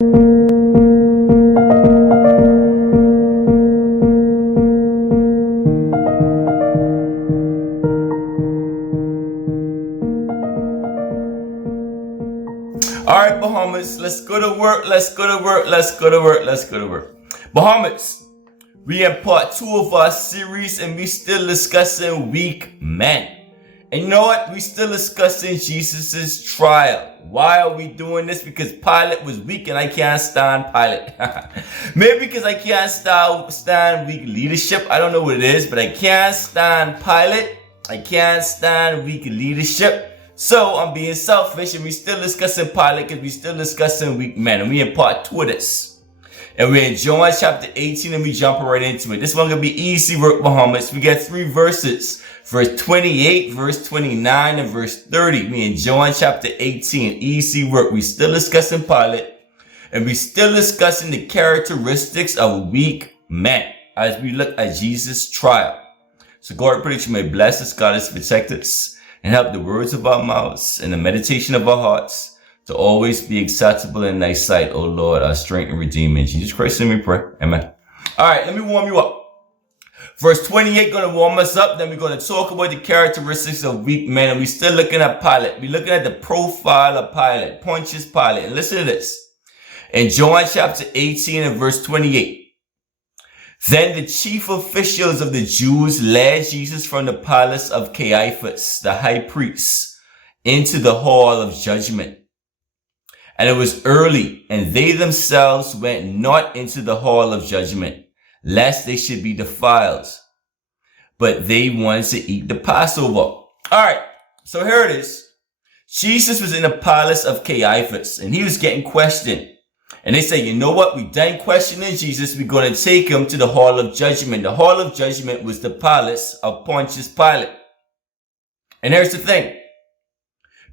Alright, Bahamas, let's go to work, let's go to work, let's go to work, let's go to work. Bahamas, we in part 2 of our series and we still discussing weak men. And you know what? We still discussing Jesus' trial. Why are we doing this? Because Pilate was weak and I can't stand Pilate. Maybe because I can't stand weak leadership. I don't know what it is, but I can't stand Pilate. I can't stand weak leadership. So I'm being selfish and we still discussing Pilate because we still discussing weak men. And we in part 2 of this. And we're in John chapter 18 and we jumping right into it. This one gonna be easy work, Bahamas. We got 3 verses. Verse 28, verse 29, and verse 30. We in John chapter 18. Easy work. We still discussing Pilate. And we still discussing the characteristics of weak men as we look at Jesus' trial. So God, I pray that you may bless us, God, us, protect us, and help the words of our mouths and the meditation of our hearts to always be acceptable in thy sight, O Lord, our strength and redeemer. In Jesus Christ's name we pray. Amen. All right, let me warm you up. Verse 28 going to warm us up. Then we're going to talk about the characteristics of weak men. And we're still looking at Pilate. We're looking at the profile of Pilate, Pontius Pilate. And listen to this. In John chapter 18 and verse 28. Then the chief officials of the Jews led Jesus from the palace of Caiaphas, the high priest, into the hall of judgment. And it was early, and they themselves went not into the hall of judgment, lest they should be defiled. But they wanted to eat the Passover. All right, so here it is. Jesus was in the palace of Caiaphas, and he was getting questioned. And they say, you know what? We done questioning Jesus. We're going to take him to the hall of judgment. The hall of judgment was the palace of Pontius Pilate. And here's the thing.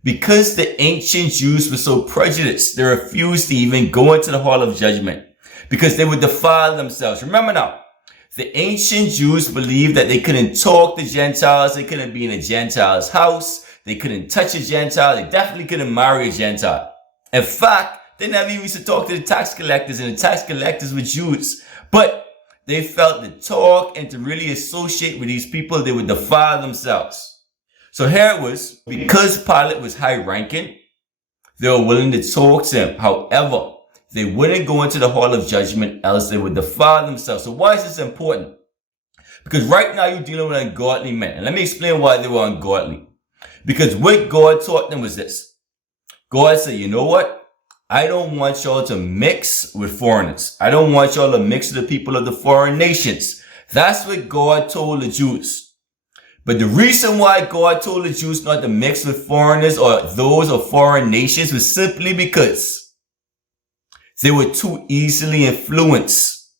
Because the ancient Jews were so prejudiced, they refused to even go into the hall of judgment because they would defile themselves. Remember now, the ancient Jews believed that they couldn't talk to Gentiles. They couldn't be in a Gentile's house. They couldn't touch a Gentile. They definitely couldn't marry a Gentile. In fact, they never even used to talk to the tax collectors, and the tax collectors were Jews. But they felt to talk and to really associate with these people, they would defile themselves. So here it was, because Pilate was high ranking, they were willing to talk to him. However, they wouldn't go into the hall of judgment, else they would defile themselves. So why is this important? Because right now you're dealing with ungodly men. And let me explain why they were ungodly. Because what God taught them was this. God said, you know what? I don't want y'all to mix with foreigners. I don't want y'all to mix with the people of the foreign nations. That's what God told the Jews. But the reason why God told the Jews not to mix with foreigners or those of foreign nations was simply because they were too easily influenced.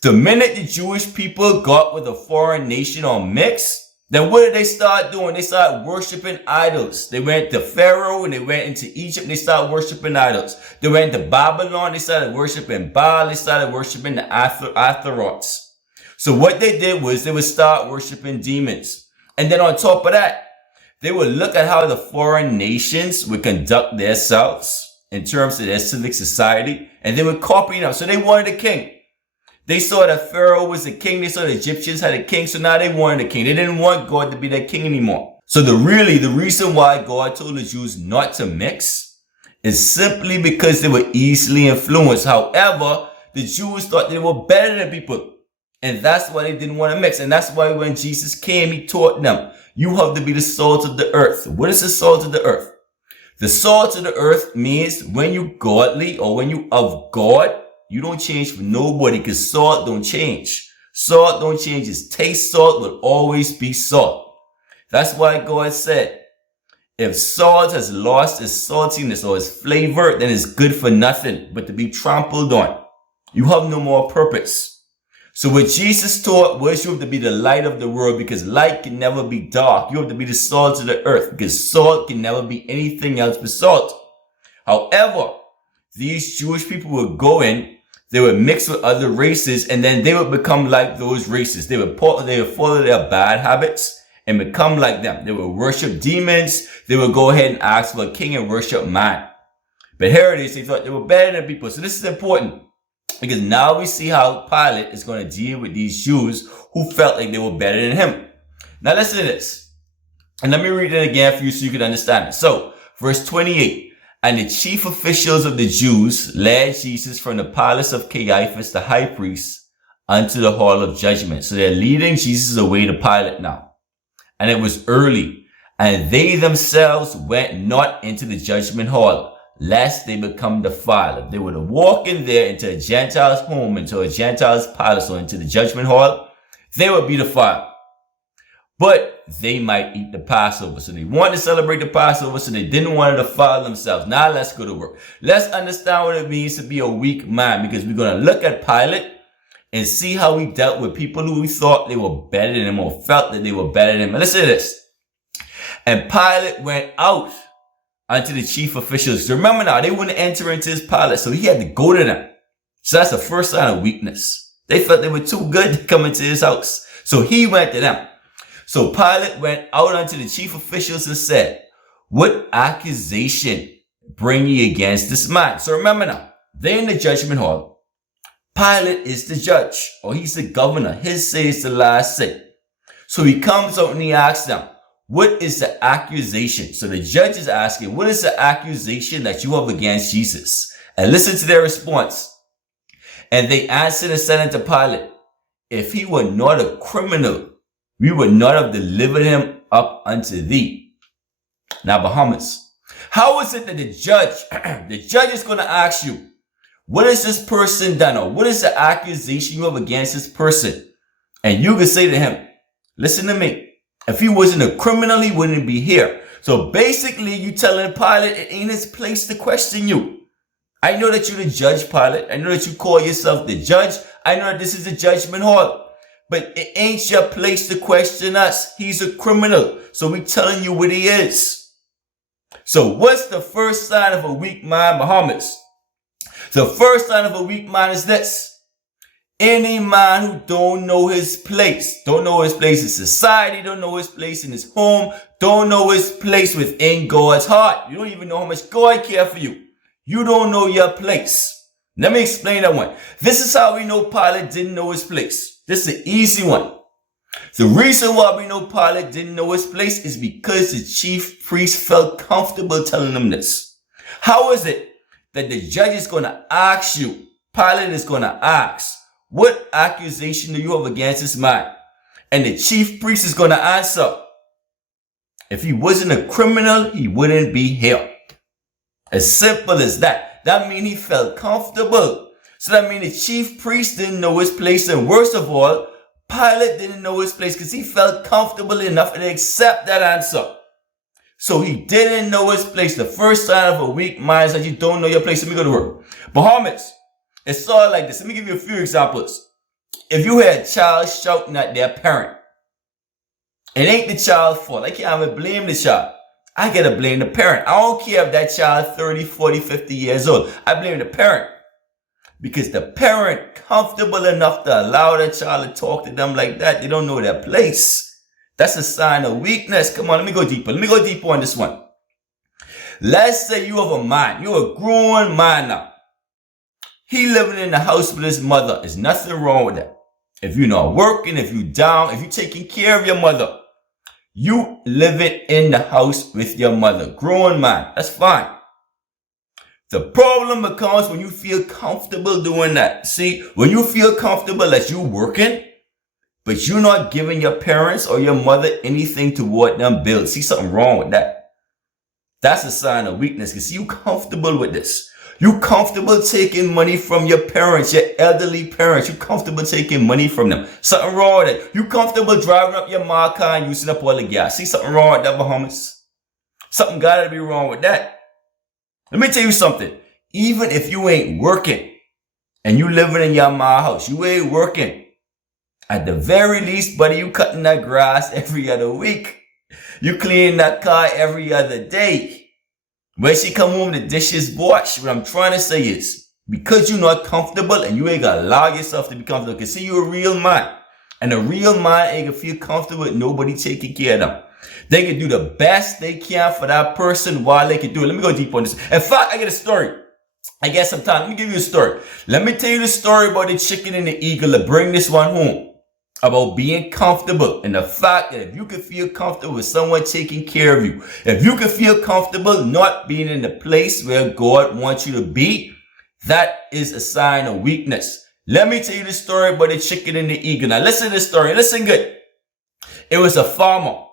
The minute the Jewish people got with a foreign nation or mixed, then what did they start doing? They started worshiping idols. They went to Pharaoh and they went into Egypt. They started worshiping idols. They went to Babylon. They started worshiping Baal. They started worshiping the Astaroths. So what they did was they would start worshiping demons. And then on top of that, they would look at how the foreign nations would conduct themselves in terms of their civic society. And they would copy them. So they wanted a king. They saw that Pharaoh was the king. They saw the Egyptians had a king. So now they wanted a king. They didn't want God to be their king anymore. So the reason why God told the Jews not to mix is simply because they were easily influenced. However, the Jews thought they were better than people. And that's why they didn't want to mix. And that's why when Jesus came, he taught them, you have to be the salt of the earth. What is the salt of the earth? The salt of the earth means when you godly or when you of God, you don't change for nobody because salt don't change. Salt don't change its taste. Salt will always be salt. That's why God said, if salt has lost its saltiness or its flavor, then it's good for nothing but to be trampled on. You have no more purpose. So what Jesus taught was you have to be the light of the world because light can never be dark. You have to be the salt of the earth because salt can never be anything else but salt. However, these Jewish people would go in, they would mix with other races, and then they would become like those races. They would follow their bad habits and become like them. They would worship demons. They would go ahead and ask for a king and worship man. But Herodes, they thought they were better than people. So this is important because now we see how Pilate is going to deal with these Jews who felt like they were better than him. Now listen to this. And let me read it again for you so you can understand it. So, verse 28. And the chief officials of the Jews led Jesus from the palace of Caiaphas, the high priest, unto the hall of judgment. So they're leading Jesus away to Pilate now. And it was early. And they themselves went not into the judgment hall, lest they become defiled. If they were to walk in there into a Gentile's home, into a Gentile's palace, or into the judgment hall, they would be defiled. But they might eat the Passover. So they wanted to celebrate the Passover, so they didn't want to defile themselves. Now let's go to work. Let's understand what it means to be a weak man, because we're going to look at Pilate and see how he dealt with people who we thought they were better than him or felt that they were better than him. And listen to this. And Pilate went out unto the chief officials. So remember now, they wouldn't enter into his palace, so he had to go to them. So that's the first sign of weakness. They felt they were too good to come into his house. So he went to them. So Pilate went out unto the chief officials and said, what accusation bring ye against this man? So remember now, they're in the judgment hall. Pilate is the judge, or he's the governor. His say is the last say. So he comes out and he asks them, what is the accusation? So the judge is asking, what is the accusation that you have against Jesus? And listen to their response. And they answered and said unto Pilate, if he were not a criminal, we would not have delivered him up unto thee. Now, Bahamas, how is it that the judge is going to ask you, what has this person done? Or what is the accusation you have against this person? And you can say to him, listen to me. If he wasn't a criminal, he wouldn't be here. So basically, you telling Pilate it ain't his place to question you. I know that you're the judge, Pilate. I know that you call yourself the judge. I know that this is a judgment hall. But it ain't your place to question us. He's a criminal. So we telling you what he is. So what's the first sign of a weak man, Muhammad? The first sign of a weak man is this. Any man who don't know his place, don't know his place in society, don't know his place in his home, don't know his place within God's heart. You don't even know how much God cares for you. You don't know your place. Let me explain that one. This is how we know Pilate didn't know his place. This is an easy one. The reason why we know Pilate didn't know his place is because the chief priest felt comfortable telling him this. How is it that the judge is going to ask you, Pilate is going to ask, what accusation do you have against this man? And the chief priest is going to answer, if he wasn't a criminal, he wouldn't be here. As simple as that. That means he felt comfortable. So that means the chief priest didn't know his place. And worst of all, Pilate didn't know his place because he felt comfortable enough to accept that answer. So he didn't know his place. The first sign of a weak mind is that you don't know your place. Let me go to work. Bahamas, it's all like this. Let me give you a few examples. If you hear a child shouting at their parent, it ain't the child's fault. I can't even blame the child. I gotta blame the parent. I don't care if that child 30, 40, 50 years old. I blame the parent. Because the parent comfortable enough to allow the child to talk to them like that, they don't know their place. That's a sign of weakness. Come on, let me go deeper. Let me go deeper on this one. Let's say you have a man. You're a grown man now. He living in the house with his mother. There's nothing wrong with that. If you're not working, if you're down, if you're taking care of your mother, you living in the house with your mother. Grown man. That's fine. The problem becomes when you feel comfortable doing that. See, when you feel comfortable that you're working, but you're not giving your parents or your mother anything toward them bills. See, something wrong with that. That's a sign of weakness because you comfortable with this. You comfortable taking money from your parents, your elderly parents. You comfortable taking money from them. Something wrong with it. You comfortable driving up your car and using up all the gas. See, something wrong with that, Bahamas. Something gotta be wrong with that. Let me tell you something. Even if you ain't working and you living in your ma house, you ain't working. At the very least, buddy, you cutting that grass every other week. You cleaning that car every other day. When she come home, the dishes washed. What I'm trying to say is, because you're not comfortable and you ain't gonna allow yourself to be comfortable, because see, you're a real man. And a real man ain't gonna feel comfortable with nobody taking care of them. They can do the best they can for that person while they can do it. Let me go deep on this. In fact, I got a story. I guess some time. Let me give you a story. Let me tell you the story about the chicken and the eagle to bring this one home. About being comfortable and the fact that if you can feel comfortable with someone taking care of you, if you can feel comfortable not being in the place where God wants you to be, that is a sign of weakness. Let me tell you the story about the chicken and the eagle. Now listen to this story. Listen good. It was a farmer,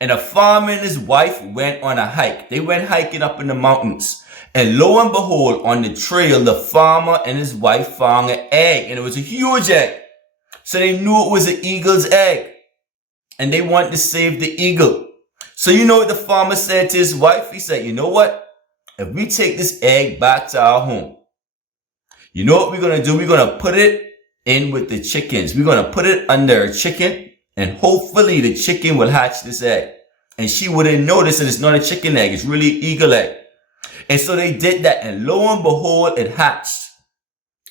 and a farmer and his wife went on a hike. They went hiking up in the mountains. And lo and behold, on the trail, the farmer and his wife found an egg, and it was a huge egg. So they knew it was an eagle's egg, and they wanted to save the eagle. So you know what the farmer said to his wife? He said, you know what? If we take this egg back to our home, you know what we're going to do? We're going to put it in with the chickens. We're going to put it under a chicken, and hopefully the chicken will hatch this egg. And she wouldn't notice that it's not a chicken egg. It's really an eagle egg. And so they did that, and lo and behold, it hatched.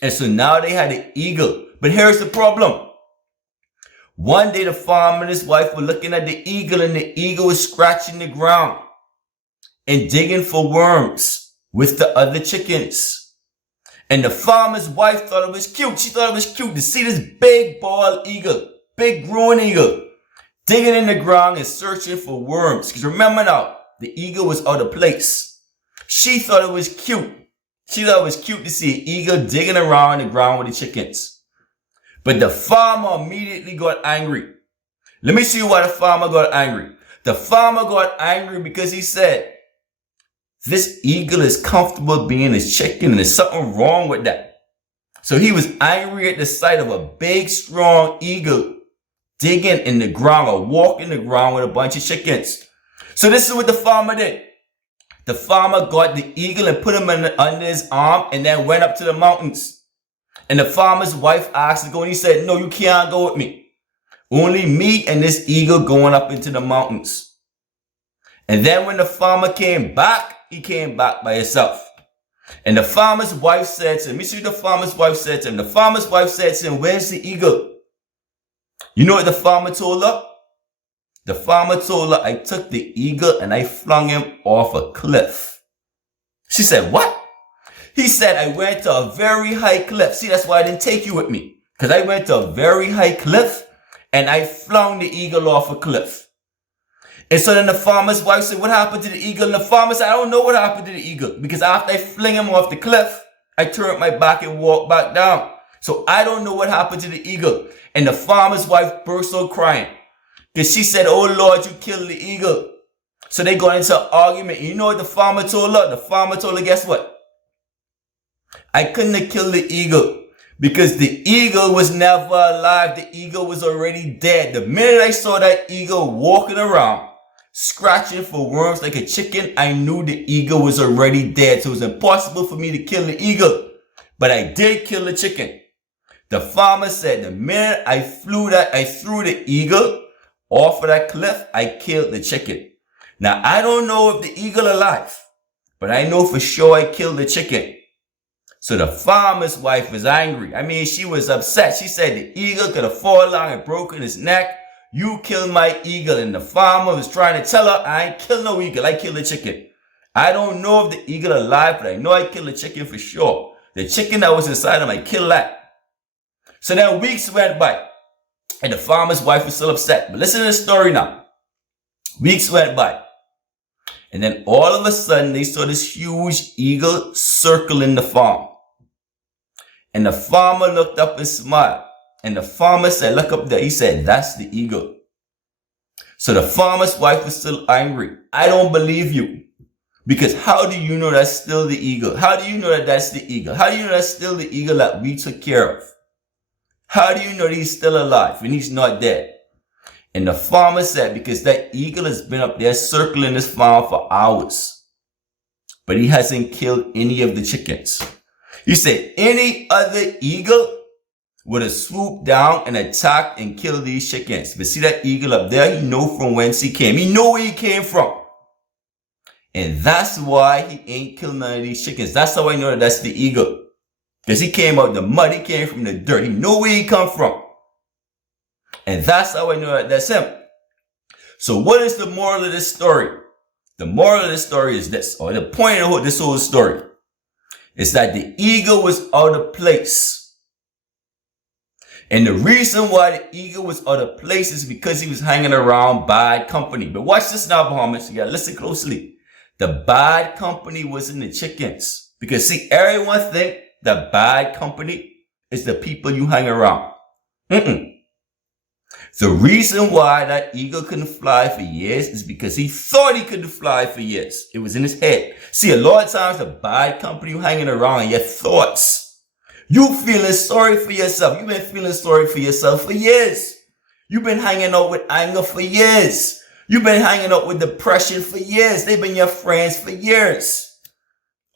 And so now they had an eagle. But here's the problem. One day the farmer and his wife were looking at the eagle, and the eagle was scratching the ground and digging for worms with the other chickens. And the farmer's wife thought it was cute. She thought it was cute to see this big bald eagle, big grown eagle, digging in the ground and searching for worms. Because remember now, the eagle was out of place. She thought it was cute. She thought it was cute to see an eagle digging around the ground with the chickens. But the farmer immediately got angry. Let me see why the farmer got angry. The farmer got angry because he said, this eagle is comfortable being a chicken, and there's something wrong with that. So he was angry at the sight of a big, strong eagle digging in the ground or walking the ground with a bunch of chickens. So this is what the farmer did. The farmer got the eagle and put him under his arm and then went up to the mountains. And the farmer's wife asked to go, and he said, no, you can't go with me. Only me and this eagle going up into the mountains. And then when the farmer came back, he came back by himself. And the farmer's wife said to him, you see what the farmer's wife said to him? The farmer's wife said to him, where's the eagle? You know what the farmer told her? The farmer told her, I took the eagle and I flung him off a cliff. She said, what? He said, I went to a very high cliff. See, that's why I didn't take you with me. Because I went to a very high cliff and I flung the eagle off a cliff. And so then the farmer's wife said, what happened to the eagle? And the farmer said, I don't know what happened to the eagle. Because after I fling him off the cliff, I turned my back and walked back down. So I don't know what happened to the eagle. And the farmer's wife burst out crying. Because she said, oh Lord, you killed the eagle. So they got into an argument. And you know what the farmer told her? The farmer told her, guess what? I couldn't have killed the eagle because the eagle was never alive. The eagle was already dead. The minute I saw that eagle walking around, scratching for worms like a chicken, I knew the eagle was already dead. So it was impossible for me to kill the eagle. But I did kill the chicken. The farmer said the minute I threw the eagle off of that cliff, I killed the chicken. Now, I don't know if the eagle alive, but I know for sure I killed the chicken. So the farmer's wife was angry. I mean, she was upset. She said the eagle could have fallen along and broken his neck. You killed my eagle. And the farmer was trying to tell her, I ain't killed no eagle. I killed the chicken. I don't know if the eagle alive, but I know I killed the chicken for sure. The chicken that was inside him, I killed that. So then weeks went by. And the farmer's wife was still upset. But listen to the story now. Weeks went by. And then all of a sudden, they saw this huge eagle circling the farm. And the farmer looked up and smiled. And the farmer said, look up there. He said, that's the eagle. So the farmer's wife was still angry. I don't believe you. Because how do you know that's still the eagle? How do you know that that's the eagle? How do you know that's still the eagle that we took care of? How do you know that he's still alive and he's not dead? And the farmer said, because that eagle has been up there circling this farm for hours. But he hasn't killed any of the chickens. He said any other eagle would have swooped down and attacked and killed these chickens. But see that eagle up there? He know from whence he came. He know where he came from. And that's why he ain't killed none of these chickens. That's how I know that that's the eagle. Because he came out the mud. He came from the dirt. He know where he come from. And that's how I know that that's him. So what is the moral of this story? The moral of this story is this, or the point of this whole story, is that the ego was out of place. And the reason why the ego was out of place is because he was hanging around bad company. But watch this now, Bahamas. You gotta listen closely. The bad company wasn't the chickens. Because see, everyone think the bad company is the people you hang around. The reason why that eagle couldn't fly for years is because he thought he couldn't fly for years. It was in his head. See, a lot of times the bad company you hanging around are your thoughts. You feeling sorry for yourself. You've been feeling sorry for yourself for years. You've been hanging out with anger for years. You've been hanging out with depression for years. They've been your friends for years.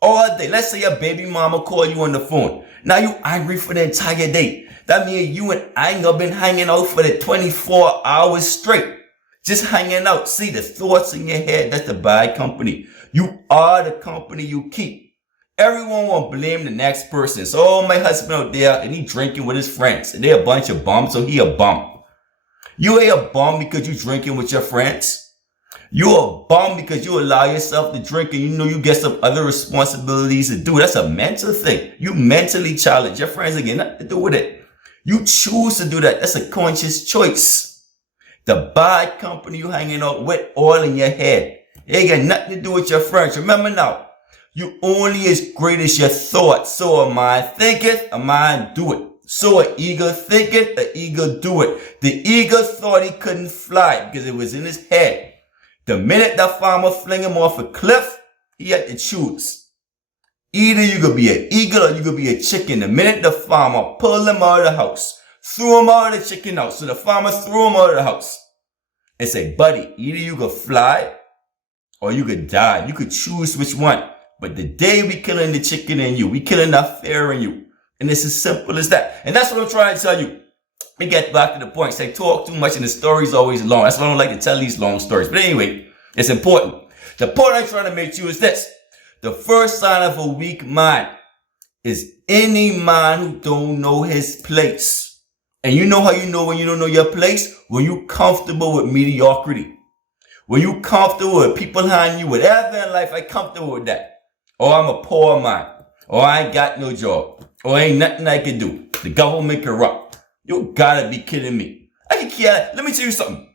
All day. Let's say your baby mama call you on the phone. Now you angry for the entire day. That means you and anger been hanging out for the 24 hours straight. Just hanging out. See, the thoughts in your head, that's the bad company. You are the company you keep. Everyone will blame the next person. So, oh, my husband out there and he drinking with his friends. And they a bunch of bums, so he a bum. You ain't a bum because you drinking with your friends. You a bum because you allow yourself to drink and you know you get some other responsibilities to do. That's a mental thing. You mentally challenged. Your friends ain't got nothing to do with it. You choose to do that. That's a conscious choice. The bad company you hanging out with all in your head. It ain't got nothing to do with your friends. Remember now, you only as great as your thoughts. So a mind thinketh, a mind do it. So an eagle thinketh, an eagle do it. The eagle thought he couldn't fly because it was in his head. The minute that farmer fling him off a cliff, he had to choose. Either you could be an eagle or you could be a chicken. The minute the farmer pulled him out of the house, threw him out of the chicken house. So the farmer threw him out of the house and said, buddy, either you could fly or you could die. You could choose which one. But the day we killing the chicken in you, we killing that fear in you. And it's as simple as that. And that's what I'm trying to tell you. We get back to the point. Say talk too much and the story's always long. That's why I don't like to tell these long stories. But anyway, it's important. The point I'm trying to make to you is this. The first sign of a weak mind is any man who don't know his place. And you know how you know when you don't know your place? When you comfortable with mediocrity. When you comfortable with people handing you whatever in life, I comfortable with that. Or I'm a poor man. Or I ain't got no job. Or ain't nothing I can do. The government corrupt. You gotta be kidding me. I can care. Let me tell you something.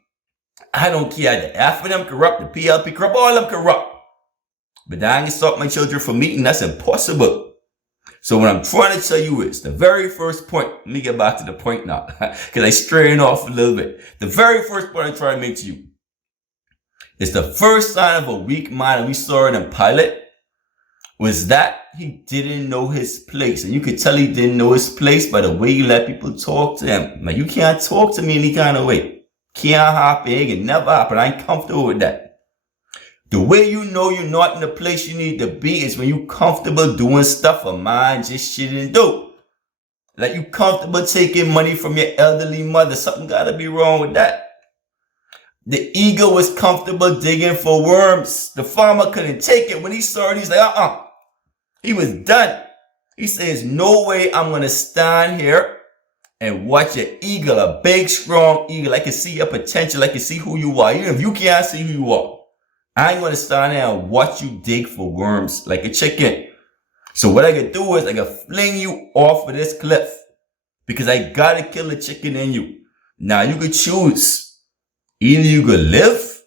I don't care. The F of them corrupt. The PLP corrupt. All of them corrupt. But I ain't stop my children from eating. That's impossible. So what I'm trying to tell you is the very first point. Let me get back to the point now. Because I straying off a little bit. The very first point I'm trying to make to you is the first sign of a weak mind. And we saw it in Pilate. Was that he didn't know his place. And you could tell he didn't know his place by the way you let people talk to him. Now, you can't talk to me any kind of way. Can't happen. It can never happen. I ain't comfortable with that. The way you know you're not in the place you need to be is when you comfortable doing stuff a man just shouldn't do. Like you comfortable taking money from your elderly mother. Something gotta be wrong with that. The ego was comfortable digging for worms. The farmer couldn't take it. When he saw it, he's like, He was done. He says, no way I'm going to stand here and watch an eagle, a big, strong eagle. I can see your potential. I can see who you are. Even if you can't see who you are, I ain't going to stand there and watch you dig for worms like a chicken. So what I could do is I could fling you off of this cliff because I got to kill the chicken in you. Now you could choose. Either you could live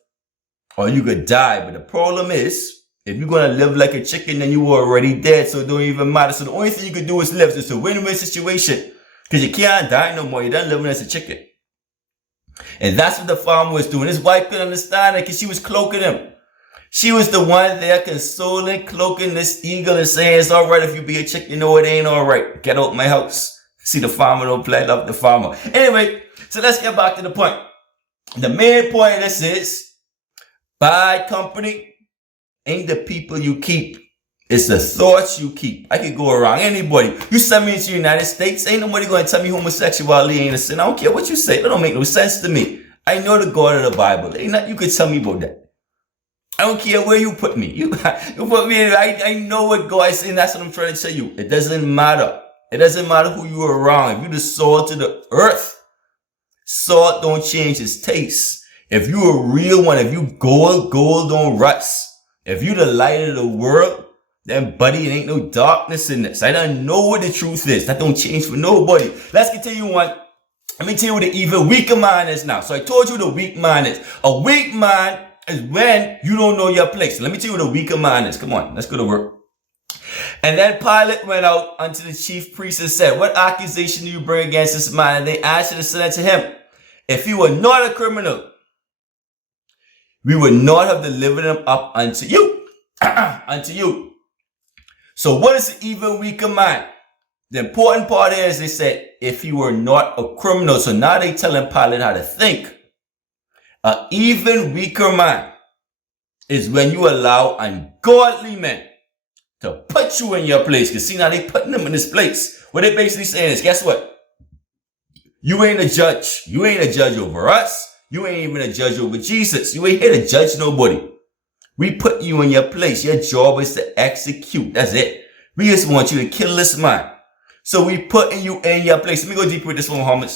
or you could die. But the problem is, if you're going to live like a chicken, then you were already dead. So it don't even matter. So the only thing you could do is live. It's a win-win situation. Because you can't die no more. You're done living as a chicken. And that's what the farmer was doing. His wife couldn't understand it because she was cloaking him. She was the one there consoling, cloaking this eagle and saying, it's all right if you be a chicken. No, it ain't all right. Get out my house. See, the farmer don't play. Love the farmer. Anyway, so let's get back to the point. The main point of this is bad company ain't the people you keep. It's the thoughts you keep. I could go around anybody. You send me into the United States, ain't nobody going to tell me homosexuality ain't a sin. I don't care what you say. That don't make no sense to me. I know the God of the Bible. Ain't nothing you could tell me about that. I don't care where you put me. You put me in. I know what God is saying. That's what I'm trying to tell you. It doesn't matter. It doesn't matter who you are around. If you the salt of the earth, salt don't change its taste. If you a real one, if you gold don't rust. If you the light of the world, Then, buddy, it ain't no darkness in this. I don't know what the truth is. That don't change for nobody. Let's continue on. Let me tell you what the even weaker man is now. So I told you the weak man is. A weak man is when you don't know your place. Let me tell you what a weaker man is. Come on, let's go to work. And then Pilate went out unto the chief priest and said, what accusation do you bring against this man? And they answered and said unto him, if he were not a criminal, we would not have delivered him up unto you. Unto you. So what is the even weaker man? The important part is they said, if he were not a criminal. So now they telling Pilate how to think. An even weaker man is when you allow ungodly men to put you in your place. Because see, now they putting them in this place. What they basically saying is, guess what? You ain't a judge. You ain't a judge over us. You ain't even a judge over Jesus. You ain't here to judge nobody. We put you in your place. Your job is to execute. That's it. We just want you to kill this man. So we putting you in your place. Let me go deeper with this one, Muhammad.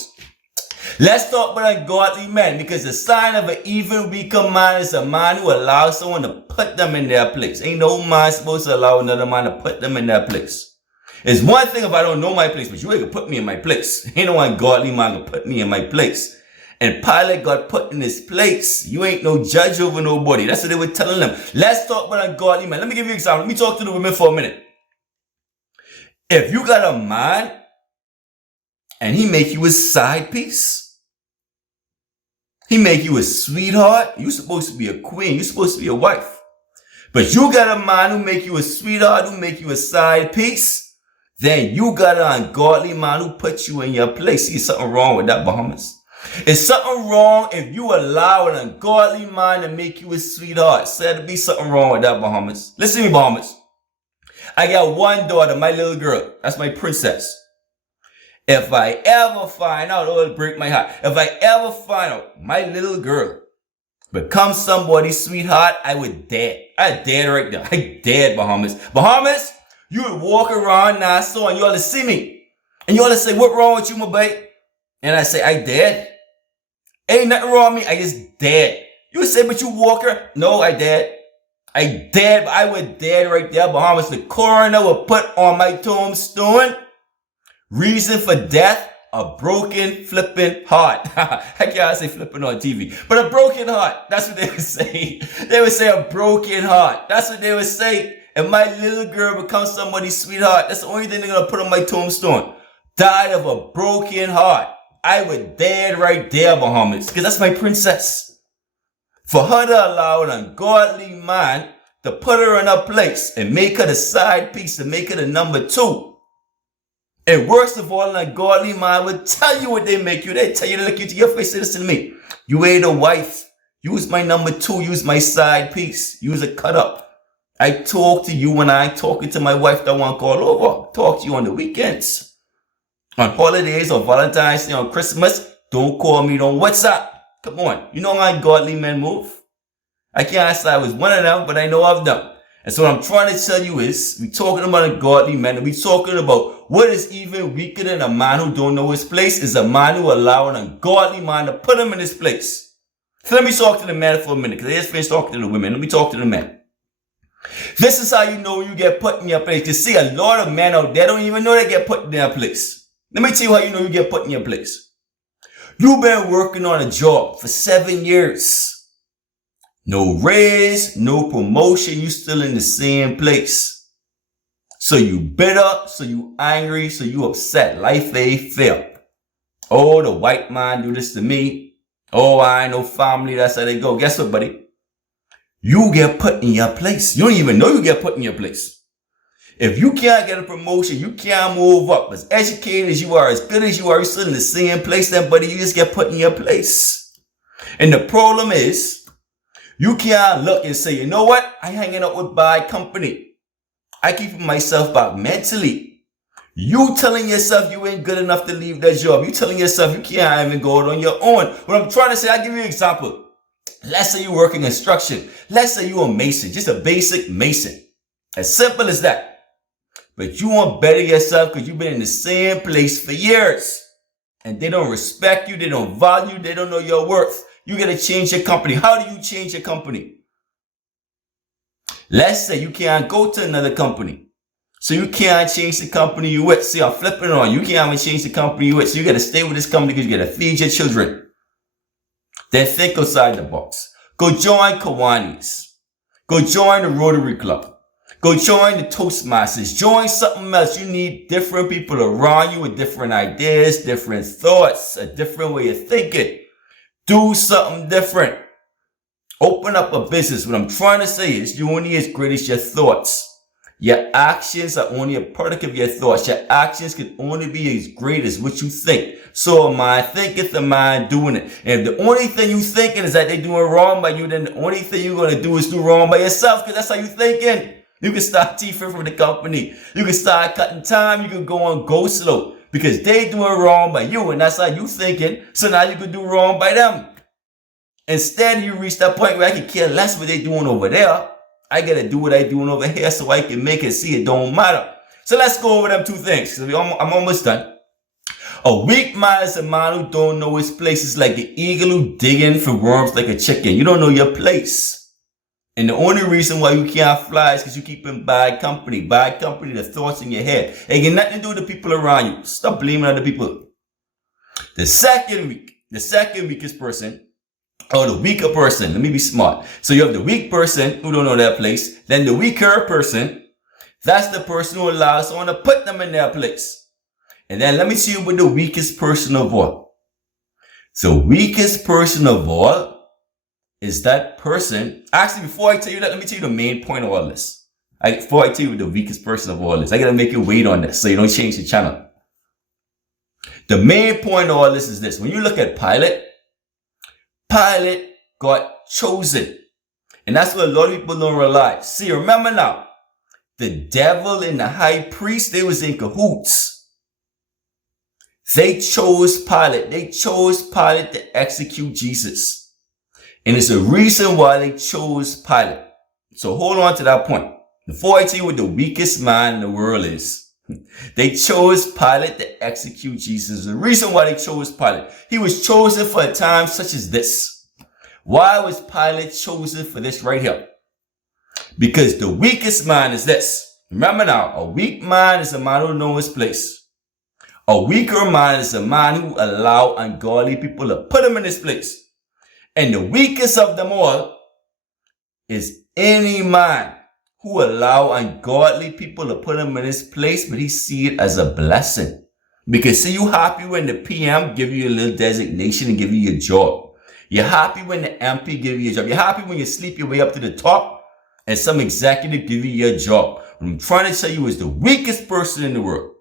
Let's talk about ungodly men, because the sign of an even weaker man is a man who allows someone to put them in their place. Ain't no man supposed to allow another man to put them in their place. It's one thing if I don't know my place, but you ain't gonna put me in my place. Ain't no ungodly man gonna put me in my place. And Pilate got put in his place. You ain't no judge over nobody. That's what they were telling them. Let's talk about ungodly men. Let me give you an example. Let me talk to the women for a minute. If you got a man and he make you his side piece, he make you a sweetheart, you supposed to be a queen, you supposed to be a wife. But you got a man who make you a sweetheart, who make you a side piece, then you got an ungodly man who puts you in your place. See, something wrong with that, Bahamas. It's something wrong if you allow an ungodly man to make you a sweetheart. So there'd be something wrong with that, Bahamas. Listen to me, Bahamas. I got one daughter, my little girl. That's my princess. If I ever find out, oh, it'll break my heart. If I ever find out my little girl becomes somebody's sweetheart, I would dead. I dead right now. I dead, Bahamas. Bahamas, you would walk around Nassau and you all to see me. And you all to say, what wrong with you, my babe? And I say, I dead. Ain't nothing wrong with me. I just dead. You would say, but you walker? No, I dead. I dead, but I would dead right there, Bahamas. The coroner would put on my tombstone, reason for death, a broken flipping heart. I can't say flipping on TV, but a broken heart. That's what they would say. They would say a broken heart. That's what they would say. If my little girl becomes somebody's sweetheart, that's the only thing they're going to put on my tombstone. Died of a broken heart. I would dead right there, Bahamas, because that's my princess. For her to allow an ungodly man to put her in her place and make her the side piece and make her the number two. And worst of all, an ungodly man would tell you what they make you. They tell you to look into your face and listen to me. You ain't a wife. You was my number two. You was my side piece. You was a cut up. I talk to you when I ain't talking to my wife that want to call over. Talk to you on the weekends. On holidays, on Valentine's Day, on Christmas, don't call me on WhatsApp. Come on. You know how godly men move? I can't say I was one of them, but I know of them. And so what I'm trying to tell you is, we're talking about a godly man, and we're talking about what is even weaker than a man who don't know his place is a man who allow an ungodly man to put him in his place. So let me talk to the men for a minute, because I just finished talking to the women. Let me talk to the men. This is how you know you get put in your place. Because see, a lot of men out there don't even know they get put in their place. Let me tell you how you know you get put in your place. You've been working on a job for 7 years. No raise, no promotion. You still in the same place. So you bitter, so you angry, so you upset. Life ain't fair. Oh, the white man do this to me. Oh, I ain't no family. That's how they go. Guess what, buddy? You get put in your place. You don't even know you get put in your place. If you can't get a promotion, you can't move up. As educated as you are, as good as you are, you're still in the same place then, buddy. You just get put in your place. And the problem is, you can't look and say, you know what? I hanging out with bad company. I keeping myself back mentally. You telling yourself you ain't good enough to leave that job. You telling yourself you can't even go out on your own. What I'm trying to say, I'll give you an example. Let's say you work in construction. Let's say you're a mason, just a basic mason. As simple as that. But you want to better yourself because you've been in the same place for years. And they don't respect you. They don't value you. They don't know your worth. You got to change your company. How do you change your company? Let's say you can't go to another company. So you can't change the company you with. See, I'm flipping it on. You can't even change the company you with. So you got to stay with this company because you got to feed your children. Then think outside the box. Go join Kiwanis. Go join the Rotary Club. Go join the Toastmasters. Join something else. You need different people around you with different ideas, different thoughts, a different way of thinking. Do something different. Open up a business. What I'm trying to say is you're only as great as your thoughts. Your actions are only a product of your thoughts. Your actions can only be as great as what you think. So a mind thinketh, a mind doing it. And if the only thing you thinking is that they're doing wrong by you, then the only thing you're going to do is do wrong by yourself, because that's how you thinking. You can start teething from the company. You can start cutting time. You can go on go slow because they doing wrong by you, and that's how you thinking. So now you can do wrong by them. Instead, you reach that point where I can care less what they doing over there. I gotta do what I doing over here so I can make it see it don't matter. So let's go over them two things. I'm almost done. A weak man is a man who don't know his place. It's like the eagle who digging for worms like a chicken. You don't know your place. And the only reason why you can't fly is because you keep in bad company. Bad company, the thoughts in your head. It got nothing to do with the people around you. Stop blaming other people. The second weakest person, or the weaker person, let me be smart. So you have the weak person who don't know their place. Then the weaker person, that's the person who allows someone to put them in their place. And then let me see you with the weakest person of all. So weakest person of all is that person. Actually, before I tell you that, let me tell you the main point of all this. Before I tell you the weakest person of all this, I gotta make you wait on this so you don't change the channel. The main point of all this is this. When you look at Pilate got chosen. And that's what a lot of people don't realize. See, remember now, the devil and the high priest, they was in cahoots. They chose Pilate. They chose Pilate to execute Jesus. And it's a reason why they chose Pilate. So hold on to that point. Before I tell you what the weakest man in the world is, they chose Pilate to execute Jesus. The reason why they chose Pilate, he was chosen for a time such as this. Why was Pilate chosen for this right here? Because the weakest man is this. Remember now, a weak man is a man who knows his place. A weaker man is a man who allow ungodly people to put him in his place. And the weakest of them all is any man who allow ungodly people to put him in his place, but he see it as a blessing. Because see, you happy when the PM give you a little designation and give you your job. You're happy when the MP give you a job. You're happy when you sleep your way up to the top and some executive give you your job. What I'm trying to tell you is the weakest person in the world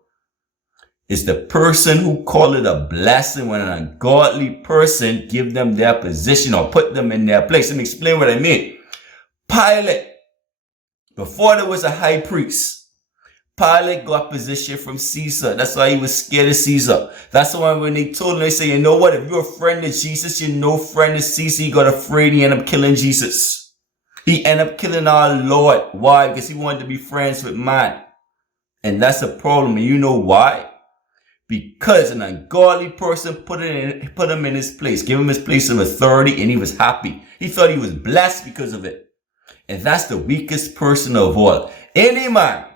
is the person who call it a blessing when an ungodly person give them their position or put them in their place. Let me explain what I mean. Pilate, before there was a high priest, Pilate got position from Caesar. That's why he was scared of Caesar. That's why when they told him, they say, you know what? If you're a friend of Jesus, you're no friend of Caesar. He got afraid. He ended up killing Jesus. He ended up killing our Lord. Why? Because he wanted to be friends with man. And that's a problem. And you know why? Because an ungodly person put him in his place, gave him his place of authority, and he was happy. He thought he was blessed because of it. And that's the weakest person of all. Any man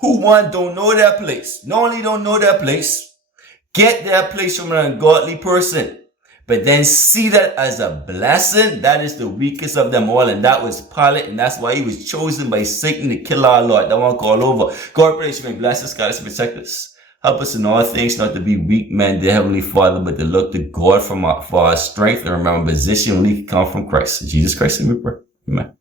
who don't know their place, not only don't know their place, get their place from an ungodly person, but then see that as a blessing, that is the weakest of them all. And that was Pilate, and that's why he was chosen by Satan to kill our Lord. That one call over. God bless you, may bless us, God, protect us. Help us in all things, not to be weak men, dear Heavenly Father, but to look to God for our strength and remember position only can come from Christ. In Jesus Christ, we pray. Amen.